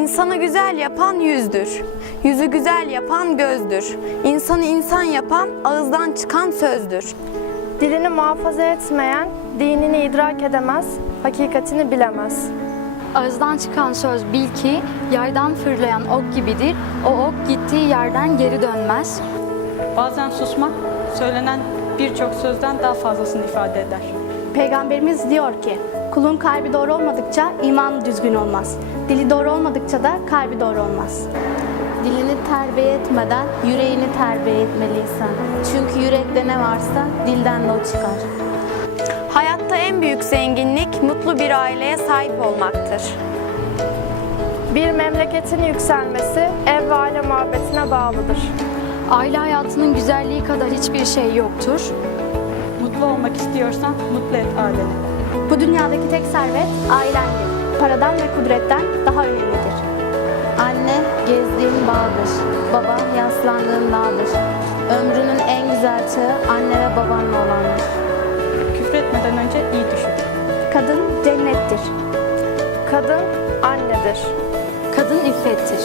İnsanı güzel yapan yüzdür. Yüzü güzel yapan gözdür. İnsanı insan yapan ağızdan çıkan sözdür. Dilini muhafaza etmeyen dinini idrak edemez, hakikatini bilemez. Ağızdan çıkan söz bil ki yaydan fırlayan ok gibidir. O ok gittiği yerden geri dönmez. Bazen susmak söylenen birçok sözden daha fazlasını ifade eder. Peygamberimiz diyor ki, kulun kalbi doğru olmadıkça imanı düzgün olmaz. Dili doğru olmadıkça da kalbi doğru olmaz. Dilini terbiye etmeden yüreğini terbiye etmeliysen. Çünkü yürekte ne varsa dilden de o çıkar. Hayatta en büyük zenginlik mutlu bir aileye sahip olmaktır. Bir memleketin yükselmesi ev ve aile muhabbetine bağlıdır. Aile hayatının güzelliği kadar hiçbir şey yoktur. Mutlu olmak istiyorsan mutlu et aileni. Bu dünyadaki tek servet ailendir. Paradan ve kudretten daha önemlidir. Anne gezdiğin bağdır. Baba yaslandığın dağdır. Ömrünün en güzel çağı anne ve babanla olandır. Küfretmeden önce iyi düşün. Kadın cennettir. Kadın annedir. Kadın iffettir.